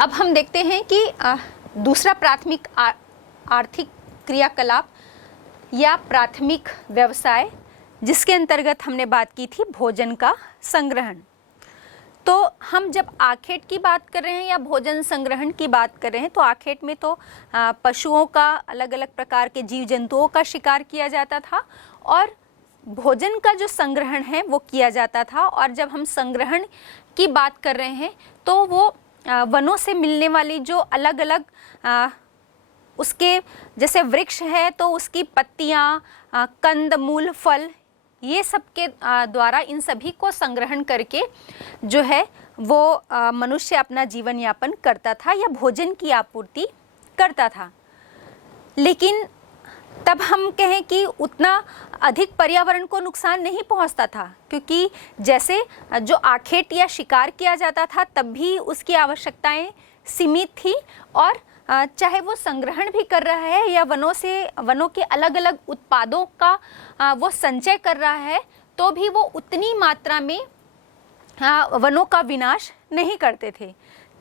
अब हम देखते हैं कि दूसरा प्राथमिक आर्थिक क्रियाकलाप या प्राथमिक व्यवसाय जिसके अंतर्गत हमने बात की थी भोजन का संग्रहण। तो हम जब आखेट की बात कर रहे हैं या भोजन संग्रहण की बात कर रहे हैं तो आखेट में तो पशुओं का, अलग अलग प्रकार के जीव जंतुओं का शिकार किया जाता था और भोजन का जो संग्रहण है वो किया जाता था। और जब हम संग्रहण की बात कर रहे हैं तो वो वनों से मिलने वाली जो अलग अलग उसके जैसे वृक्ष है तो उसकी पत्तियाँ, कंद, मूल, फल, ये सब के द्वारा इन सभी को संग्रहण करके जो है वो मनुष्य अपना जीवन यापन करता था या भोजन की आपूर्ति करता था। लेकिन तब हम कहें कि उतना अधिक पर्यावरण को नुकसान नहीं पहुंचता था, क्योंकि जैसे जो आखेट या शिकार किया जाता था तब भी उसकी आवश्यकताएं सीमित थी और चाहे वो संग्रहण भी कर रहा है या वनों के अलग अलग उत्पादों का वो संचय कर रहा है तो भी वो उतनी मात्रा में वनों का विनाश नहीं करते थे।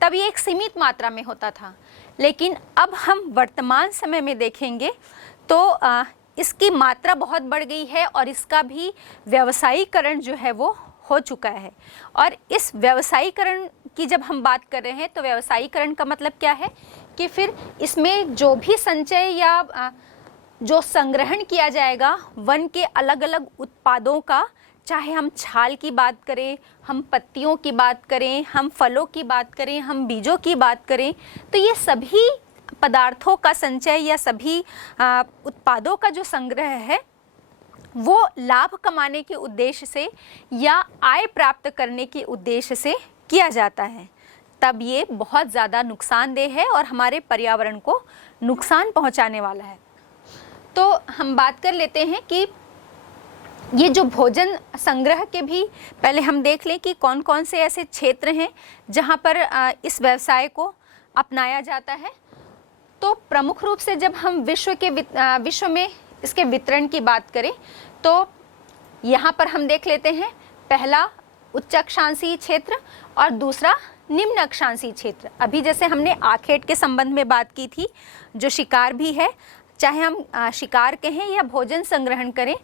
तब ये एक सीमित मात्रा में होता था। लेकिन अब हम वर्तमान समय में देखेंगे तो इसकी मात्रा बहुत बढ़ गई है और इसका भी व्यावसायीकरण जो है वो हो चुका है। और इस व्यावसायीकरण की जब हम बात कर रहे हैं तो व्यावसायीकरण का मतलब क्या है कि फिर इसमें जो भी संचय या जो संग्रहण किया जाएगा वन के अलग अलग उत्पादों का, चाहे हम छाल की बात करें, हम पत्तियों की बात करें, हम फलों की बात करें, हम बीजों की बात करें, तो ये सभी पदार्थों का संचय या सभी उत्पादों का जो संग्रह है वो लाभ कमाने के उद्देश्य से या आय प्राप्त करने के उद्देश्य से किया जाता है। तब ये बहुत ज़्यादा नुकसानदेह है और हमारे पर्यावरण को नुकसान पहुंचाने वाला है। तो हम बात कर लेते हैं कि ये जो भोजन संग्रह के भी पहले हम देख लें कि कौन कौन से ऐसे क्षेत्र हैं जहाँ पर इस व्यवसाय को अपनाया जाता है। तो प्रमुख रूप से जब हम विश्व में इसके वितरण की बात करें तो यहाँ पर हम देख लेते हैं, पहला उच्च अक्षांशीय क्षेत्र और दूसरा निम्न अक्षांशीय क्षेत्र। अभी जैसे हमने आखेट के संबंध में बात की थी, जो शिकार भी है, चाहे हम शिकार कहें या भोजन संग्रहण करें,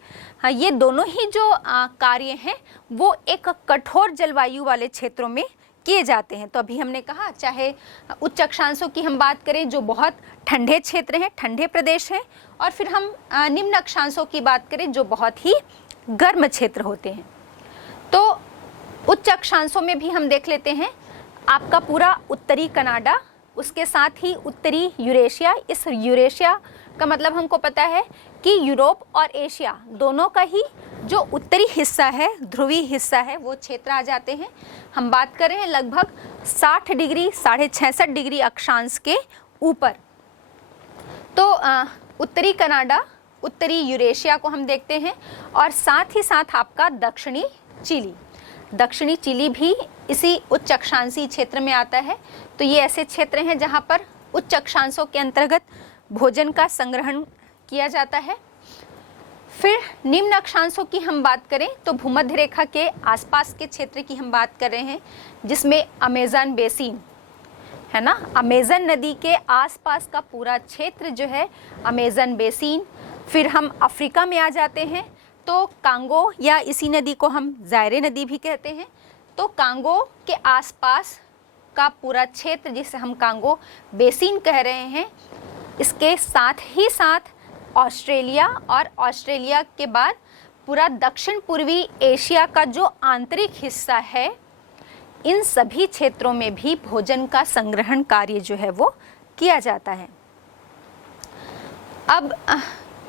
ये दोनों ही जो कार्य हैं वो एक कठोर जलवायु वाले क्षेत्रों में किए जाते हैं। तो अभी हमने कहा चाहे उच्च अक्षांशों की हम बात करें जो बहुत ठंडे क्षेत्र हैं, ठंडे प्रदेश हैं, और फिर हम निम्न अक्षांशों की बात करें जो बहुत ही गर्म क्षेत्र होते हैं। तो उच्च अक्षांशों में भी हम देख लेते हैं आपका पूरा उत्तरी कनाडा, उसके साथ ही उत्तरी यूरेशिया। इस यूरेशिया का मतलब हमको पता है कि यूरोप और एशिया दोनों का ही जो उत्तरी हिस्सा है, ध्रुवीय हिस्सा है, वो क्षेत्र आ जाते हैं। हम बात कर रहे हैं लगभग 60 डिग्री, 66.5 डिग्री अक्षांश के ऊपर। तो उत्तरी कनाडा, उत्तरी यूरेशिया को हम देखते हैं और साथ ही साथ आपका दक्षिणी चिली, दक्षिणी चिली भी इसी उच्च अक्षांशीय क्षेत्र में आता है। तो ये ऐसे क्षेत्र हैं जहाँ पर उच्च अक्षांशों के अंतर्गत भोजन का संग्रहण किया जाता है। फिर निम्न अक्षांशों की हम बात करें तो भूमध्य रेखा के आसपास के क्षेत्र की हम बात कर रहे हैं, जिसमें अमेज़न बेसिन है ना, अमेज़न नदी के आसपास का पूरा क्षेत्र जो है अमेज़न बेसिन। फिर हम अफ्रीका में आ जाते हैं तो कांगो, या इसी नदी को हम ज़ायरे नदी भी कहते हैं, तो कांगो के आसपास का पूरा क्षेत्र जिसे हम कांगो बेसिन कह रहे हैं, इसके साथ ही साथ ऑस्ट्रेलिया और ऑस्ट्रेलिया के बाद पूरा दक्षिण पूर्वी एशिया का जो आंतरिक हिस्सा है, इन सभी क्षेत्रों में भी भोजन का संग्रहण कार्य जो है वो किया जाता है। अब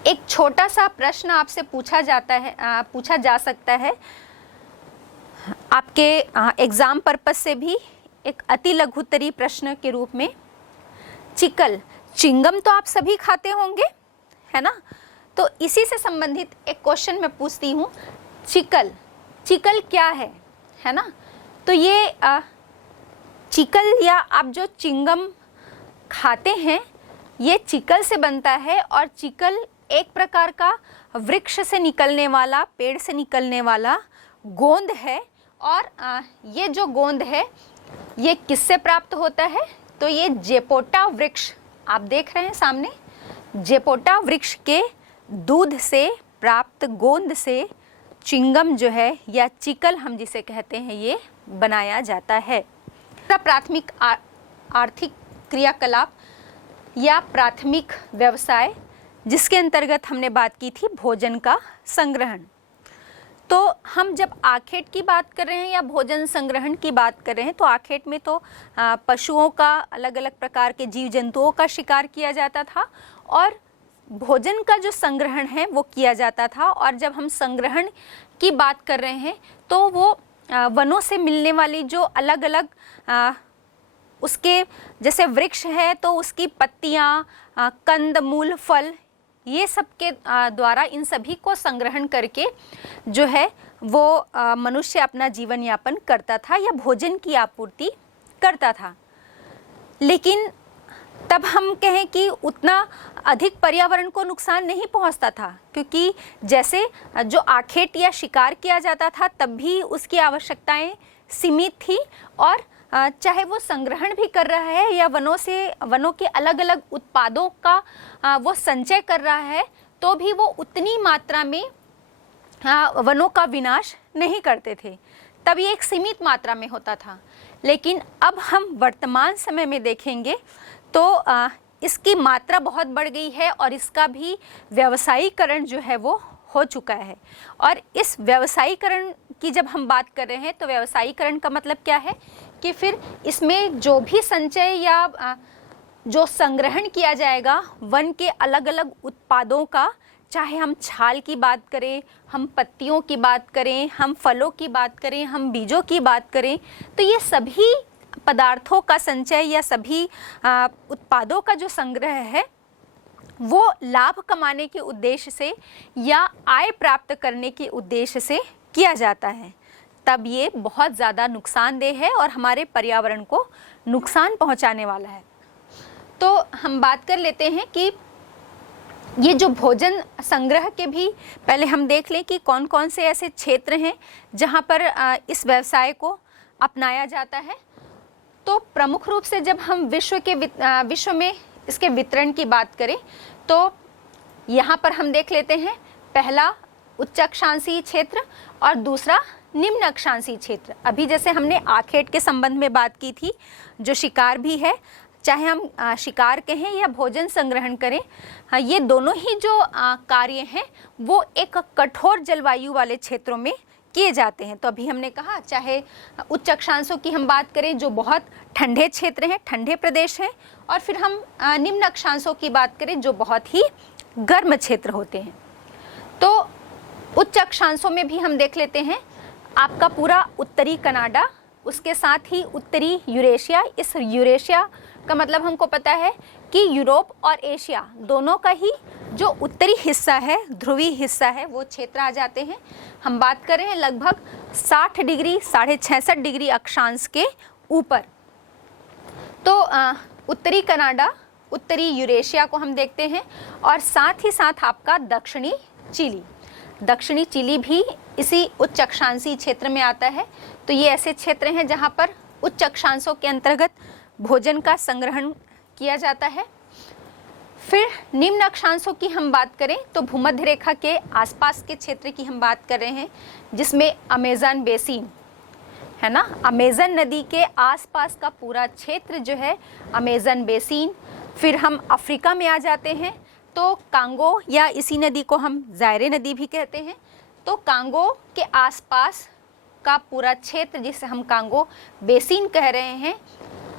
एक छोटा सा प्रश्न आपसे पूछा जा सकता है आपके एग्ज़ाम पर्पस से भी, एक अति लघुत्तरी प्रश्न के रूप में। चिकल, चिंगम तो आप सभी खाते होंगे है ना, तो इसी से संबंधित एक क्वेश्चन मैं पूछती हूँ, चिकल, चिकल क्या है ना। तो ये चिकल या आप जो चिंगम खाते हैं ये चिकल से बनता है, और चिकल एक प्रकार का वृक्ष से निकलने वाला, पेड़ से निकलने वाला गोंद है। और ये जो गोंद है ये किससे प्राप्त होता है, तो ये जेपोटा वृक्ष आप देख रहे हैं सामने, जेपोटा वृक्ष के दूध से प्राप्त गोंद से चिंगम जो है या चिकल हम जिसे कहते हैं ये बनाया जाता है। प्राथमिक आर्थिक क्रियाकलाप या प्राथमिक व्यवसाय जिसके अंतर्गत हमने बात की थी भोजन का संग्रहण। तो हम जब आखेट की बात कर रहे हैं या भोजन संग्रहण की बात कर रहे हैं तो आखेट में तो पशुओं का, अलग अलग प्रकार के जीव जंतुओं का शिकार किया जाता था और भोजन का जो संग्रहण है वो किया जाता था। और जब हम संग्रहण की बात कर रहे हैं तो वो वनों से मिलने वाली जो अलग अलग उसके जैसे वृक्ष है तो उसकी पत्तियाँ, कंद, मूल, फल, ये सब के द्वारा इन सभी को संग्रहण करके जो है वो मनुष्य अपना जीवन यापन करता था या भोजन की आपूर्ति करता था। लेकिन तब हम कहें कि उतना अधिक पर्यावरण को नुकसान नहीं पहुंचता था, क्योंकि जैसे जो आखेट या शिकार किया जाता था तब भी उसकी आवश्यकताएं सीमित थी और चाहे वो संग्रहण भी कर रहा है या वनों के अलग अलग उत्पादों का वो संचय कर रहा है तो भी वो उतनी मात्रा में वनों का विनाश नहीं करते थे। तब ये एक सीमित मात्रा में होता था। लेकिन अब हम वर्तमान समय में देखेंगे तो इसकी मात्रा बहुत बढ़ गई है और इसका भी व्यावसायीकरण जो है वो हो चुका है। और इस व्यावसायीकरण की जब हम बात कर रहे हैं तो व्यावसायीकरण का मतलब क्या है कि फिर इसमें जो भी संचय या जो संग्रहण किया जाएगा वन के अलग अलग उत्पादों का, चाहे हम छाल की बात करें, हम पत्तियों की बात करें, हम फलों की बात करें, हम बीजों की बात करें, तो ये सभी पदार्थों का संचय या सभी उत्पादों का जो संग्रह है वो लाभ कमाने के उद्देश्य से या आय प्राप्त करने के उद्देश्य से किया जाता है। तब ये बहुत ज़्यादा नुकसानदेह है और हमारे पर्यावरण को नुकसान पहुंचाने वाला है। तो हम बात कर लेते हैं कि ये जो भोजन संग्रह के भी पहले हम देख लें कि कौन कौन से ऐसे क्षेत्र हैं जहां पर इस व्यवसाय को अपनाया जाता है। तो प्रमुख रूप से जब हम विश्व में इसके वितरण की बात करें तो यहाँ पर हम देख लेते हैं, पहला उच्च अक्षांशीय क्षेत्र और दूसरा निम्न अक्षांशीय क्षेत्र। अभी जैसे हमने आखेट के संबंध में बात की थी, जो शिकार भी है, चाहे हम शिकार कहें या भोजन संग्रहण करें, ये दोनों ही जो कार्य हैं वो एक कठोर जलवायु वाले क्षेत्रों में किए जाते हैं। तो अभी हमने कहा चाहे उच्च अक्षांशों की हम बात करें जो बहुत ठंडे क्षेत्र हैं, ठंडे प्रदेश हैं, और फिर हम निम्न अक्षांशों की बात करें जो बहुत ही गर्म क्षेत्र होते हैं। तो उच्च अक्षांशों में भी हम देख लेते हैं आपका पूरा उत्तरी कनाडा, उसके साथ ही उत्तरी यूरेशिया। इस यूरेशिया का मतलब हमको पता है कि यूरोप और एशिया दोनों का ही जो उत्तरी हिस्सा है, ध्रुवीय हिस्सा है, वो क्षेत्र आ जाते हैं। हम बात कर रहे हैं लगभग 60 डिग्री, 66.5 डिग्री अक्षांश के ऊपर। तो उत्तरी कनाडा, उत्तरी यूरेशिया को हम देखते हैं और साथ ही साथ आपका दक्षिणी चिली, दक्षिणी चिली भी इसी उच्च अक्षांशीय क्षेत्र में आता है। तो ये ऐसे क्षेत्र हैं जहाँ पर उच्च अक्षांशों के अंतर्गत भोजन का संग्रहण किया जाता है। फिर निम्न अक्षांशों की हम बात करें तो भूमध्य रेखा के आसपास के क्षेत्र की हम बात कर रहे हैं, जिसमें अमेज़न बेसिन है ना, अमेज़न नदी के आसपास का पूरा क्षेत्र जो है अमेज़न बेसिन। फिर हम अफ्रीका में आ जाते हैं तो कांगो या इसी नदी को हम ज़ायरे नदी भी कहते हैं। तो कांगो के आसपास का पूरा क्षेत्र जिसे हम कांगो बेसिन कह रहे हैं,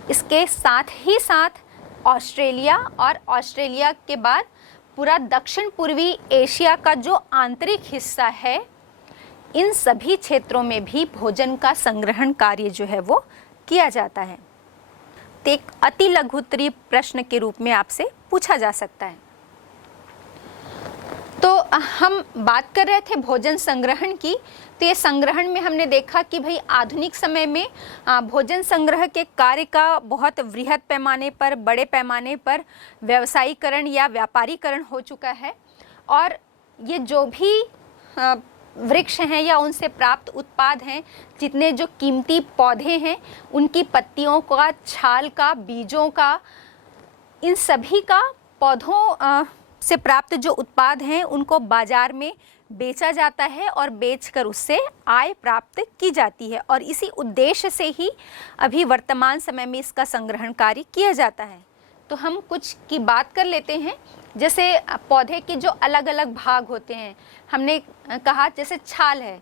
इसके साथ ही साथ ऑस्ट्रेलिया और ऑस्ट्रेलिया के बाद पूरा दक्षिण पूर्वी एशिया का जो आंतरिक हिस्सा है, इन सभी क्षेत्रों में भी भोजन का संग्रहण कार्य जो है वो किया जाता है। तो एक अति लघुत्तरीय प्रश्न के रूप में आपसे पूछा जा सकता है। तो हम बात कर रहे थे भोजन संग्रहण की। तो ये संग्रहण में हमने देखा कि भाई आधुनिक समय में भोजन संग्रह के कार्य का बहुत वृहद पैमाने पर, बड़े पैमाने पर व्यवसायीकरण या व्यापारीकरण हो चुका है। और ये जो भी वृक्ष हैं या उनसे प्राप्त उत्पाद हैं, जितने जो कीमती पौधे हैं, उनकी पत्तियों का, छाल का, बीजों का, इन सभी का पौधों से प्राप्त जो उत्पाद हैं उनको बाजार में बेचा जाता है और बेचकर उससे आय प्राप्त की जाती है। और इसी उद्देश्य से ही अभी वर्तमान समय में इसका संग्रहण कार्य किया जाता है। तो हम कुछ की बात कर लेते हैं। जैसे पौधे के जो अलग अलग भाग होते हैं, हमने कहा जैसे छाल है,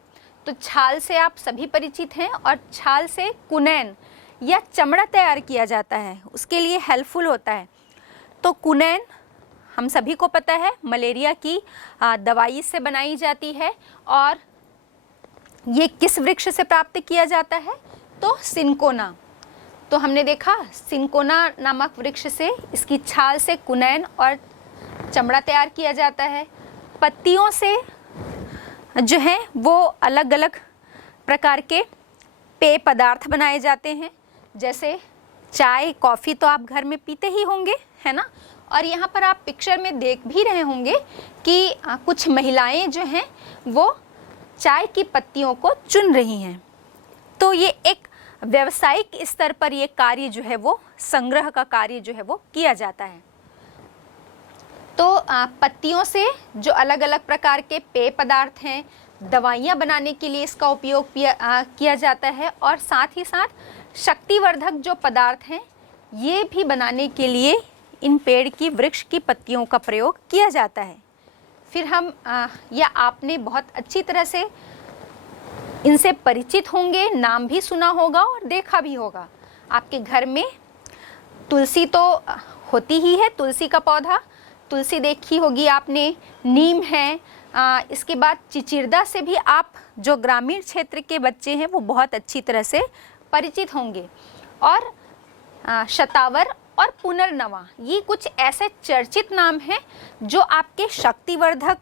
तो छाल से आप सभी परिचित हैं, और छाल से कुनैन या चमड़ा तैयार किया जाता है, उसके लिए हेल्पफुल होता है। तो कुनैन हम सभी को पता है, मलेरिया की दवाई से बनाई जाती है, और ये किस वृक्ष से प्राप्त किया जाता है? तो सिनकोना। तो हमने देखा सिनकोना नामक वृक्ष से इसकी छाल से कुनैन और चमड़ा तैयार किया जाता है। पत्तियों से जो है वो अलग अलग प्रकार के पेय पदार्थ बनाए जाते हैं, जैसे चाय, कॉफ़ी तो आप घर में पीते ही होंगे, है ना। और यहाँ पर आप पिक्चर में देख भी रहे होंगे कि कुछ महिलाएं जो हैं वो चाय की पत्तियों को चुन रही हैं। तो ये एक व्यावसायिक स्तर पर ये कार्य जो है वो संग्रह का कार्य जो है वो किया जाता है। तो पत्तियों से जो अलग अलग प्रकार के पेय पदार्थ हैं, दवाइयाँ बनाने के लिए इसका उपयोग किया जाता है, और साथ ही साथ शक्तिवर्धक जो पदार्थ हैं ये भी बनाने के लिए इन पेड़ की, वृक्ष की पत्तियों का प्रयोग किया जाता है। फिर हम या आपने बहुत अच्छी तरह से इनसे परिचित होंगे, नाम भी सुना होगा और देखा भी होगा। आपके घर में तुलसी तो होती ही है, तुलसी का पौधा, तुलसी देखी होगी आपने, नीम है, इसके बाद चिचिरदा से भी आप जो ग्रामीण क्षेत्र के बच्चे हैं वो बहुत अच्छी तरह से परिचित होंगे। और शतावर और पुनर्नवा, ये कुछ ऐसे चर्चित नाम हैं जो आपके शक्तिवर्धक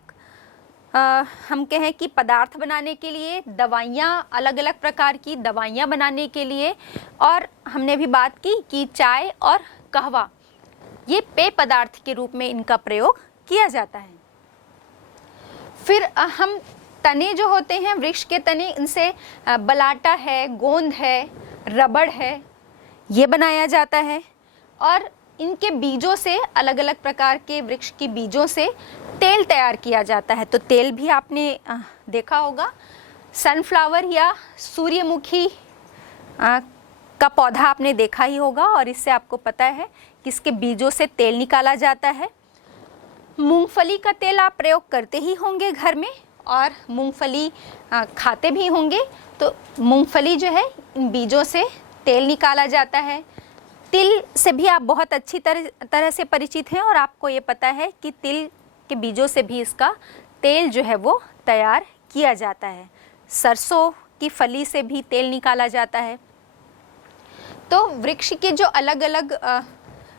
हम कहें कि पदार्थ बनाने के लिए, दवाइयाँ, अलग अलग प्रकार की दवाइयाँ बनाने के लिए, और हमने भी बात की कि चाय और कहवा ये पेय पदार्थ के रूप में इनका प्रयोग किया जाता है। फिर हम तने जो होते हैं, वृक्ष के तने, इनसे बलाटा है, गोंद है, रबड़ है, ये बनाया जाता है। और इनके बीजों से, अलग अलग प्रकार के वृक्ष के बीजों से तेल तैयार किया जाता है। तो तेल भी आपने देखा होगा, सनफ्लावर या सूर्यमुखी का पौधा आपने देखा ही होगा, और इससे आपको पता है कि इसके बीजों से तेल निकाला जाता है। मूंगफली का तेल आप प्रयोग करते ही होंगे घर में, और मूंगफली खाते भी होंगे। तो मूंगफली जो है, इन बीजों से तेल निकाला जाता है। तिल से भी आप बहुत अच्छी तरह से परिचित हैं, और आपको ये पता है कि तिल के बीजों से भी इसका तेल जो है वो तैयार किया जाता है। सरसों की फली से भी तेल निकाला जाता है। तो वृक्ष के जो अलग अलग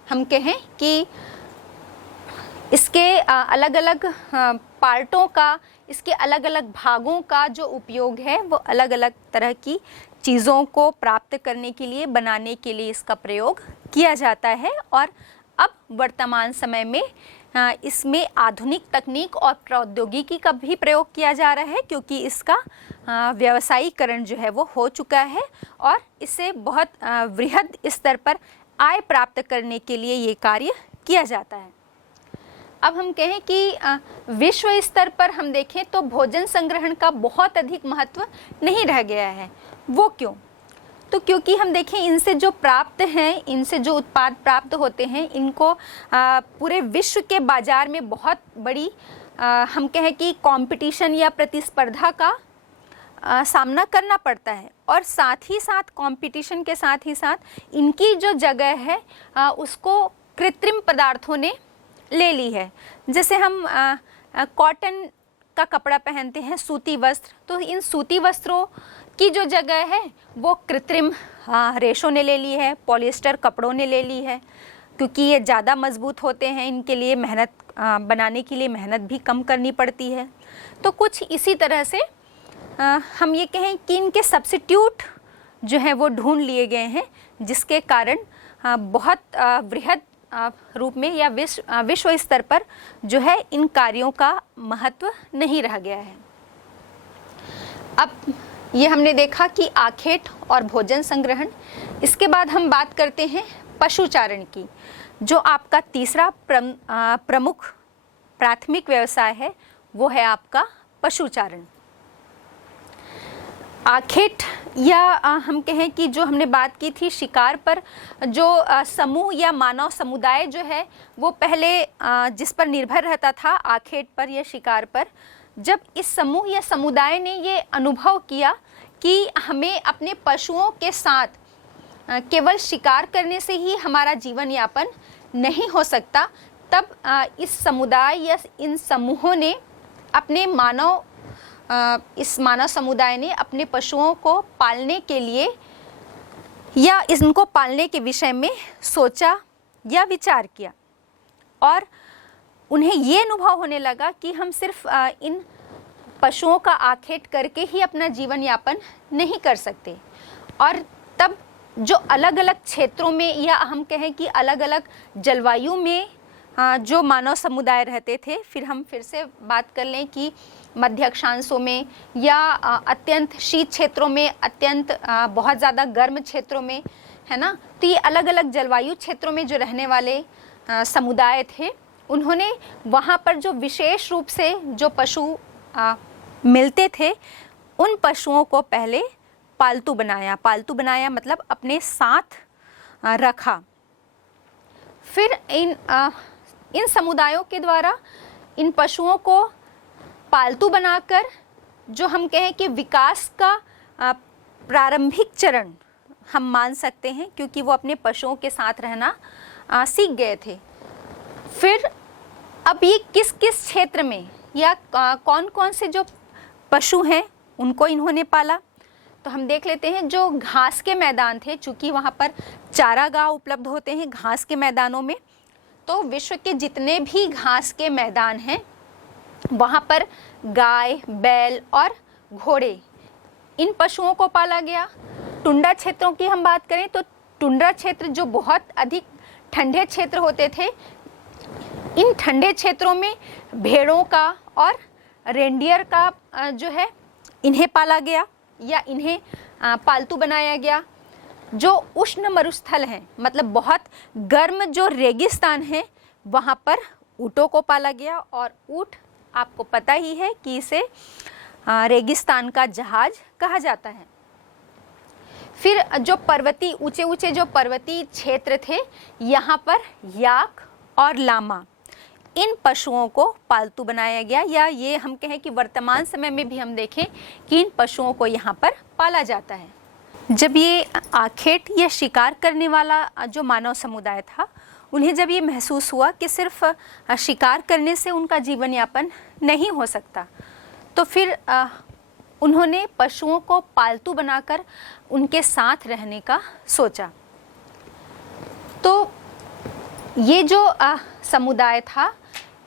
हम कहें कि इसके अलग अलग पार्टों का, इसके अलग अलग भागों का जो उपयोग है वो अलग अलग तरह की चीज़ों को प्राप्त करने के लिए, बनाने के लिए इसका प्रयोग किया जाता है। और अब वर्तमान समय में इसमें आधुनिक तकनीक और प्रौद्योगिकी का भी प्रयोग किया जा रहा है, क्योंकि इसका व्यावसायीकरण जो है वो हो चुका है, और इससे बहुत वृहद स्तर पर आय प्राप्त करने के लिए ये कार्य किया जाता है। अब हम कहें कि विश्व स्तर पर हम देखें तो भोजन संग्रहण का बहुत अधिक महत्व नहीं रह गया है। वो क्यों? तो क्योंकि हम देखें इनसे जो प्राप्त हैं, इनसे जो उत्पाद प्राप्त होते हैं, इनको पूरे विश्व के बाज़ार में बहुत बड़ी हम कहें कि कंपटीशन या प्रतिस्पर्धा का सामना करना पड़ता है। और साथ ही साथ कंपटीशन के साथ ही साथ इनकी जो जगह है उसको कृत्रिम पदार्थों ने ले ली है। जैसे हम कॉटन का कपड़ा पहनते हैं, सूती वस्त्र, तो इन सूती वस्त्रों की जो जगह है वो कृत्रिम रेशों ने ले ली है, पॉलिएस्टर कपड़ों ने ले ली है, क्योंकि ये ज़्यादा मजबूत होते हैं, इनके लिए मेहनत बनाने के लिए मेहनत भी कम करनी पड़ती है। तो कुछ इसी तरह से हम ये कहें कि इनके सब्स्टिट्यूट जो हैं वो ढूंढ लिए गए हैं, जिसके कारण बहुत वृहद रूप में या विश्व स्तर पर जो है इन कार्यों का महत्व नहीं रह गया है। अब ये हमने देखा कि आखेट और भोजन संग्रहण। इसके बाद हम बात करते हैं पशुचारण की। जो आपका तीसरा प्रमुख प्राथमिक व्यवसाय है वो है आपका पशुचारण। आखेट या हम कहें कि जो हमने बात की थी शिकार पर, जो समूह या मानव समुदाय जो है वो पहले जिस पर निर्भर रहता था आखेट पर या शिकार पर, जब इस समूह या समुदाय ने ये अनुभव किया कि हमें अपने पशुओं के साथ केवल शिकार करने से ही हमारा जीवन यापन नहीं हो सकता, तब इस समुदाय या इन समूहों ने अपने इस मानव समुदाय ने अपने पशुओं को पालने के लिए या इनको पालने के विषय में सोचा या विचार किया, और उन्हें ये अनुभव होने लगा कि हम सिर्फ इन पशुओं का आखेट करके ही अपना जीवन यापन नहीं कर सकते। और तब जो अलग अलग क्षेत्रों में या हम कहें कि अलग अलग जलवायु में जो मानव समुदाय रहते थे, फिर से बात कर लें कि मध्य अक्षांशों में या अत्यंत शीत क्षेत्रों में, अत्यंत बहुत ज़्यादा गर्म क्षेत्रों में, है ना, तो ये अलग अलग जलवायु क्षेत्रों में जो रहने वाले समुदाय थे, उन्होंने वहाँ पर जो विशेष रूप से जो पशु मिलते थे, उन पशुओं को पहले पालतू बनाया मतलब अपने साथ रखा। फिर इन समुदायों के द्वारा इन पशुओं को पालतू बनाकर जो हम कहें कि विकास का प्रारंभिक चरण हम मान सकते हैं, क्योंकि वो अपने पशुओं के साथ रहना सीख गए थे। फिर अब ये किस किस क्षेत्र में या कौन कौन से जो पशु हैं उनको इन्होंने पाला, तो हम देख लेते हैं। जो घास के मैदान थे, चूँकि वहाँ पर चारागाह उपलब्ध होते हैं घास के मैदानों में, तो विश्व के जितने भी घास के मैदान हैं वहाँ पर गाय, बैल और घोड़े, इन पशुओं को पाला गया। टुंड्रा क्षेत्रों की हम बात करें तो टुंड्रा क्षेत्र जो बहुत अधिक ठंडे क्षेत्र होते थे, इन ठंडे क्षेत्रों में भेड़ों का और रेंडियर का जो है इन्हें पाला गया या इन्हें पालतू बनाया गया। जो उष्ण मरुस्थल हैं, मतलब बहुत गर्म जो रेगिस्तान है, वहाँ पर ऊँटों को पाला गया। और ऊँट आपको पता ही है कि इसे रेगिस्तान का जहाज कहा जाता है। फिर जो पर्वतीय ऊंचे ऊंचे जो पर्वतीय क्षेत्र थे, यहाँ पर याक और लामा, इन पशुओं को पालतू बनाया गया, या ये हम कहें कि वर्तमान समय में भी हम देखें कि इन पशुओं को यहाँ पर पाला जाता है। जब ये आखेट या शिकार करने वाला जो मानव समुदाय था, उन्हें जब ये महसूस हुआ कि सिर्फ शिकार करने से उनका जीवन यापन नहीं हो सकता, तो फिर उन्होंने पशुओं को पालतू बनाकर उनके साथ रहने का सोचा। तो ये जो समुदाय था,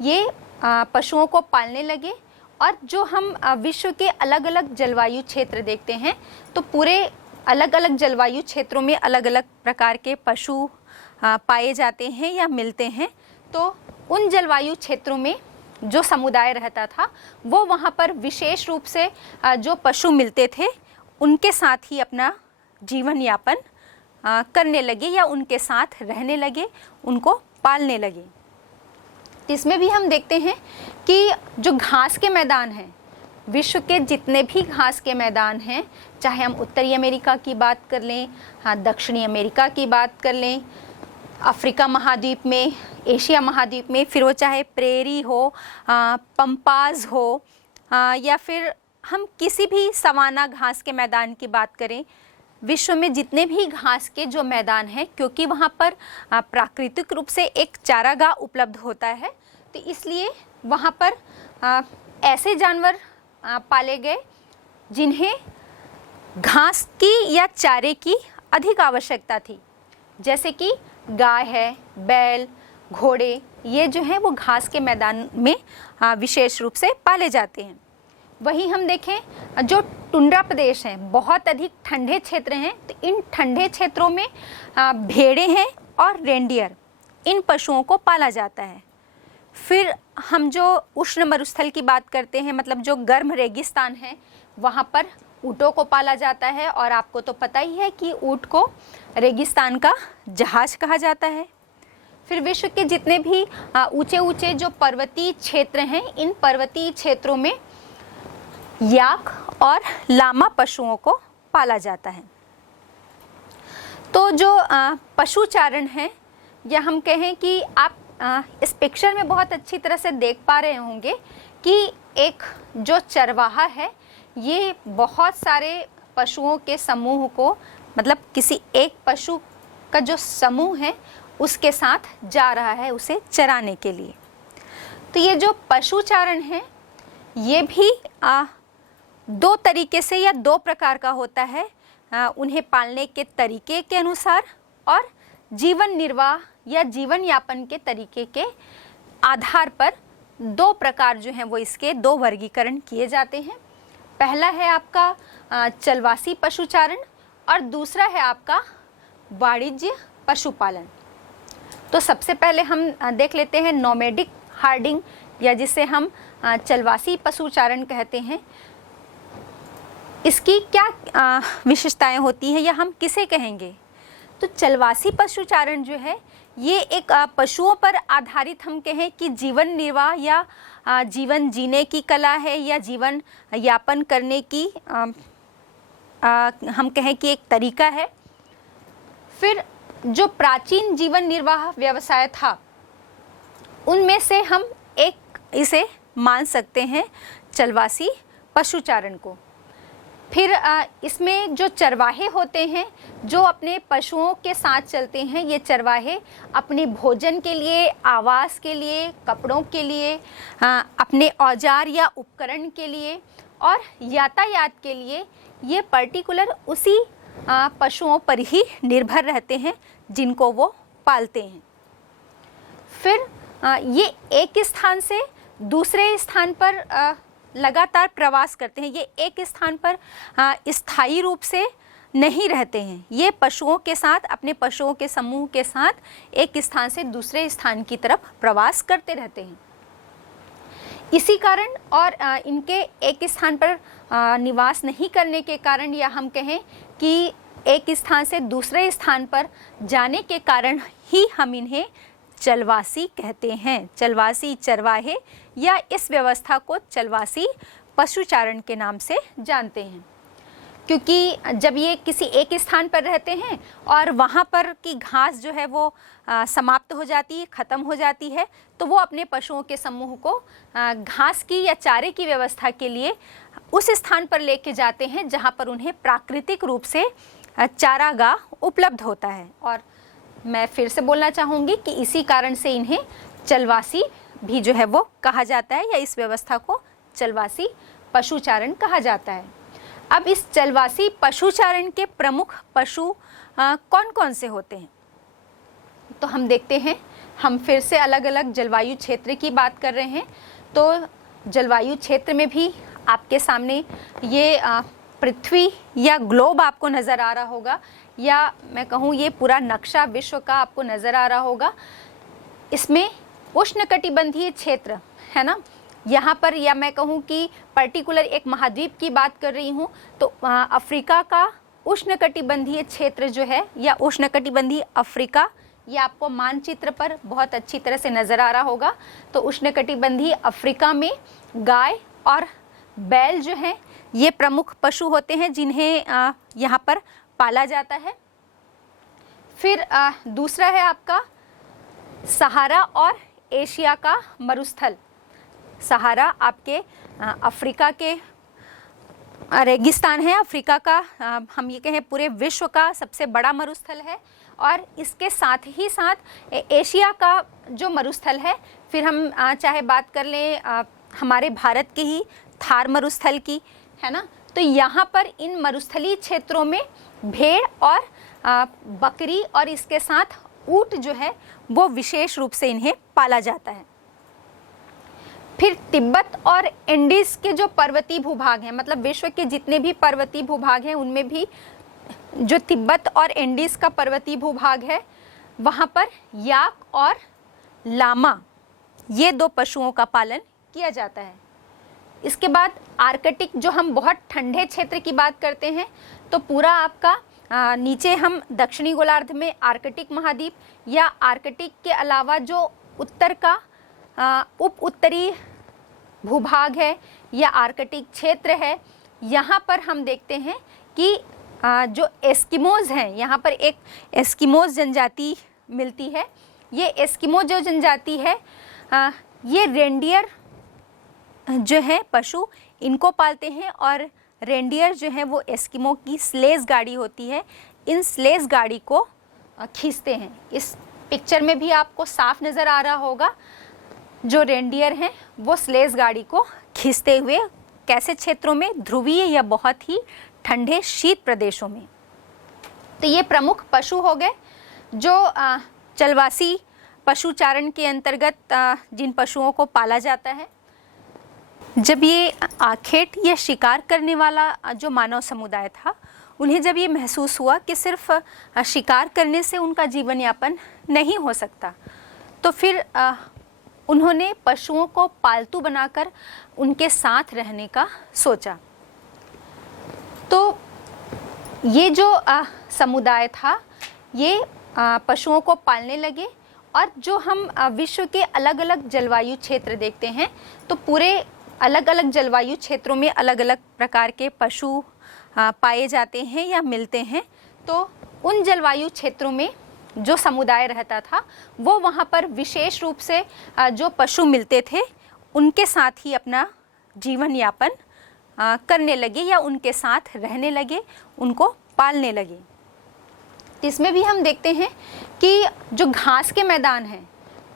ये पशुओं को पालने लगे। और जो हम विश्व के अलग अलग जलवायु क्षेत्र देखते हैं, तो पूरे अलग अलग जलवायु क्षेत्रों में अलग अलग प्रकार के पशु पाए जाते हैं या मिलते हैं। तो उन जलवायु क्षेत्रों में जो समुदाय रहता था, वो वहाँ पर विशेष रूप से जो पशु मिलते थे उनके साथ ही अपना जीवन यापन करने लगे या उनके साथ रहने लगे, उनको पालने लगे। इसमें भी हम देखते हैं कि जो घास के मैदान हैं, विश्व के जितने भी घास के मैदान हैं, चाहे हम उत्तरी अमेरिका की बात कर लें, दक्षिणी अमेरिका की बात कर लें, अफ्रीका महाद्वीप में, एशिया महाद्वीप में, फिर वो चाहे प्रेरी हो, पंपाज हो, या फिर हम किसी भी सवाना घास के मैदान की बात करें, विश्व में जितने भी घास के जो मैदान हैं, क्योंकि वहाँ पर प्राकृतिक रूप से एक चारागाह उपलब्ध होता है, तो इसलिए वहाँ पर ऐसे जानवर पाले गए जिन्हें घास की या चारे की अधिक आवश्यकता थी। जैसे कि गाय है, बैल, घोड़े, ये जो हैं वो घास के मैदान में विशेष रूप से पाले जाते हैं। वहीं हम देखें जो टुंड्रा प्रदेश हैं, बहुत अधिक ठंडे क्षेत्र हैं, तो इन ठंडे क्षेत्रों में भेड़ें हैं और रेंडियर, इन पशुओं को पाला जाता है। फिर हम जो उष्ण मरुस्थल की बात करते हैं, मतलब जो गर्म रेगिस्तान है, वहाँ पर ऊँटों को पाला जाता है, और आपको तो पता ही है कि ऊँट को रेगिस्तान का जहाज कहा जाता है। फिर विश्व के जितने भी ऊंचे ऊंचे जो पर्वतीय क्षेत्र हैं, इन पर्वतीय क्षेत्रों में याक और लामा पशुओं को पाला जाता है। तो जो पशुचारण है, या हम कहें कि आप इस पिक्चर में बहुत अच्छी तरह से देख पा रहे होंगे कि एक जो चरवाहा है, ये बहुत सारे पशुओं के समूह को, मतलब किसी एक पशु का जो समूह है उसके साथ जा रहा है उसे चराने के लिए। तो ये जो पशुचारण है ये भी दो तरीके से या दो प्रकार का होता है, उन्हें पालने के तरीके के अनुसार और जीवन निर्वाह या जीवन यापन के तरीके के आधार पर दो प्रकार जो हैं वो इसके दो वर्गीकरण किए जाते हैं। पहला है आपका चलवासी पशुचारण और दूसरा है आपका वाणिज्य पशुपालन। तो सबसे पहले हम देख लेते हैं नोमैडिक हार्डिंग, या जिसे हम चलवासी पशुचारण कहते हैं। इसकी क्या विशेषताएं होती हैं, या हम किसे कहेंगे? तो चलवासी पशुचारण जो है ये एक पशुओं पर आधारित, हम कहें कि जीवन निर्वाह या जीवन जीने की कला है, या जीवन यापन करने की हम कहें कि एक तरीका है। फिर जो प्राचीन जीवन निर्वाह व्यवसाय था उनमें से हम एक इसे मान सकते हैं चलवासी पशुचारण को। फिर इसमें जो चरवाहे होते हैं जो अपने पशुओं के साथ चलते हैं, ये चरवाहे अपने भोजन के लिए, आवास के लिए, कपड़ों के लिए, अपने औजार या उपकरण के लिए और यातायात के लिए ये पर्टिकुलर उसी पशुओं पर ही निर्भर रहते हैं जिनको वो पालते हैं। फिर ये एक स्थान से दूसरे स्थान पर लगातार प्रवास करते हैं। ये एक स्थान पर स्थायी रूप से नहीं रहते हैं। ये पशुओं के साथ, अपने पशुओं के समूह के साथ एक स्थान से दूसरे स्थान की तरफ प्रवास करते रहते हैं। इसी कारण और इनके एक स्थान पर निवास नहीं करने के कारण, या हम कहें कि एक स्थान से दूसरे स्थान पर जाने के कारण ही हम इन्हें चलवासी कहते हैं। चलवासी चरवाहे या इस व्यवस्था को चलवासी पशुचारण के नाम से जानते हैं, क्योंकि जब ये किसी एक स्थान पर रहते हैं और वहाँ पर की घास जो है वो समाप्त हो जाती है, ख़त्म हो जाती है, तो वो अपने पशुओं के समूह को घास की या चारे की व्यवस्था के लिए उस स्थान पर लेके जाते हैं जहाँ पर उन्हें प्राकृतिक रूप से चारागाह उपलब्ध होता है। और मैं फिर से बोलना चाहूँगी कि इसी कारण से इन्हें चलवासी भी जो है वो कहा जाता है, या इस व्यवस्था को चलवासी पशुचारण कहा जाता है। अब इस चलवासी पशुचारण के प्रमुख पशु कौन कौन से होते हैं, तो हम देखते हैं। हम फिर से अलग अलग जलवायु क्षेत्र की बात कर रहे हैं। तो जलवायु क्षेत्र में भी आपके सामने ये पृथ्वी या ग्लोब आपको नज़र आ रहा होगा, या मैं कहूँ ये पूरा नक्शा विश्व का आपको नज़र आ रहा होगा। इसमें उष्णकटिबंधीय क्षेत्र है ना, यहाँ पर, या मैं कहूँ कि पर्टिकुलर एक महाद्वीप की बात कर रही हूँ, तो अफ्रीका का उष्णकटिबंधीय क्षेत्र जो है, या उष्णकटिबंधीय अफ्रीका, ये आपको मानचित्र पर बहुत अच्छी तरह से नज़र आ रहा होगा। तो उष्णकटिबंधीय अफ्रीका में गाय और बैल जो हैं ये प्रमुख पशु होते हैं जिन्हें यहाँ पर पाला जाता है। फिर दूसरा है आपका सहारा और एशिया का मरुस्थल। सहारा आपके अफ्रीका के रेगिस्तान है, अफ्रीका का हम ये कहें पूरे विश्व का सबसे बड़ा मरुस्थल है, और इसके साथ ही साथ एशिया का जो मरुस्थल है, फिर हम चाहे बात कर लें हमारे भारत के ही थार मरुस्थल की, है ना, तो यहाँ पर इन मरुस्थलीय क्षेत्रों में भेड़ और बकरी और इसके साथ ऊँट जो है वो विशेष रूप से इन्हें पाला जाता है। फिर तिब्बत और एंडीज के जो पर्वतीय भूभाग हैं, मतलब विश्व के जितने भी पर्वतीय भूभाग हैं उनमें भी जो तिब्बत और एंडीज का पर्वतीय भूभाग है वहाँ पर याक और लामा ये दो पशुओं का पालन किया जाता है। इसके बाद आर्कटिक, जो हम बहुत ठंडे क्षेत्र की बात करते हैं, तो पूरा आपका नीचे हम दक्षिणी गोलार्ध में आर्कटिक महाद्वीप या आर्कटिक के अलावा जो उत्तर का उप उत्तरी भूभाग है या आर्कटिक क्षेत्र है, यहाँ पर हम देखते हैं कि जो एस्किमोज हैं, यहाँ पर एक एस्किमोज जनजाति मिलती है। ये एस्किमो जो जनजाति है, ये रेंडियर जो है पशु, इनको पालते हैं और रेंडियर जो है वो एस्किमो की स्लेज गाड़ी होती है, इन स्लेज गाड़ी को खींचते हैं। इस पिक्चर में भी आपको साफ नज़र आ रहा होगा, जो रेंडियर हैं वो स्लेज गाड़ी को खींचते हुए कैसे क्षेत्रों में, ध्रुवीय या बहुत ही ठंडे शीत प्रदेशों में। तो ये प्रमुख पशु हो गए जो चलवासी पशुचारण के अंतर्गत जिन पशुओं को पाला जाता है। जब ये आखेट या शिकार करने वाला जो मानव समुदाय था, उन्हें जब ये महसूस हुआ कि सिर्फ शिकार करने से उनका जीवन यापन नहीं हो सकता, तो फिर उन्होंने पशुओं को पालतू बनाकर उनके साथ रहने का सोचा। तो ये जो समुदाय था, ये पशुओं को पालने लगे और जो हम विश्व के अलग अलग जलवायु क्षेत्र देखते हैं, तो पूरे अलग अलग जलवायु क्षेत्रों में अलग अलग प्रकार के पशु पाए जाते हैं या मिलते हैं। तो उन जलवायु क्षेत्रों में जो समुदाय रहता था, वो वहाँ पर विशेष रूप से जो पशु मिलते थे उनके साथ ही अपना जीवन यापन करने लगे या उनके साथ रहने लगे, उनको पालने लगे। इसमें भी हम देखते हैं कि जो घास के मैदान हैं,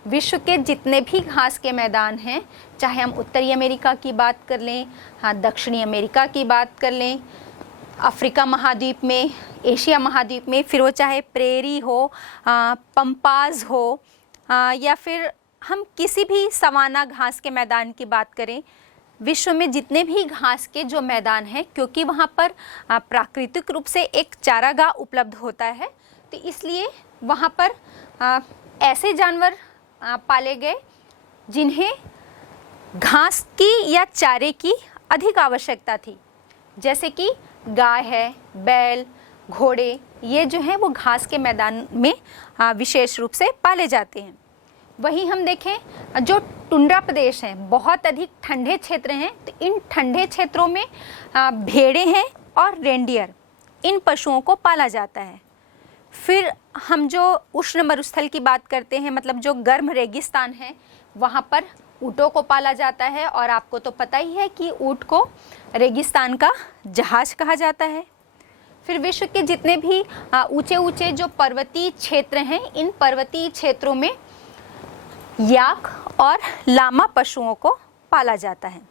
विश्व के जितने भी घास के मैदान हैं, चाहे हम उत्तरी अमेरिका की बात कर लें, दक्षिणी अमेरिका की बात कर लें, अफ्रीका महाद्वीप में, एशिया महाद्वीप में, फिर वो चाहे प्रेरी हो, पंपाज हो, या फिर हम किसी भी सवाना घास के मैदान की बात करें, विश्व में जितने भी घास के जो मैदान हैं, क्योंकि वहाँ पर प्राकृतिक रूप से एक चारागाह उपलब्ध होता है, तो इसलिए वहाँ पर ऐसे जानवर पाले गए जिन्हें घास की या चारे की अधिक आवश्यकता थी, जैसे कि गाय है, बैल, घोड़े, ये जो हैं वो घास के मैदान में विशेष रूप से पाले जाते हैं। वहीं हम देखें जो टुंड्रा प्रदेश हैं, बहुत अधिक ठंडे क्षेत्र हैं, तो इन ठंडे क्षेत्रों में भेड़ें हैं और रेंडियर, इन पशुओं को पाला जाता है। फिर हम जो उष्ण मरुस्थल की बात करते हैं, मतलब जो गर्म रेगिस्तान है, वहाँ पर ऊँटों को पाला जाता है, और आपको तो पता ही है कि ऊँट को रेगिस्तान का जहाज कहा जाता है। फिर विश्व के जितने भी ऊंचे ऊंचे जो पर्वतीय क्षेत्र हैं, इन पर्वतीय क्षेत्रों में याक और लामा पशुओं को पाला जाता है।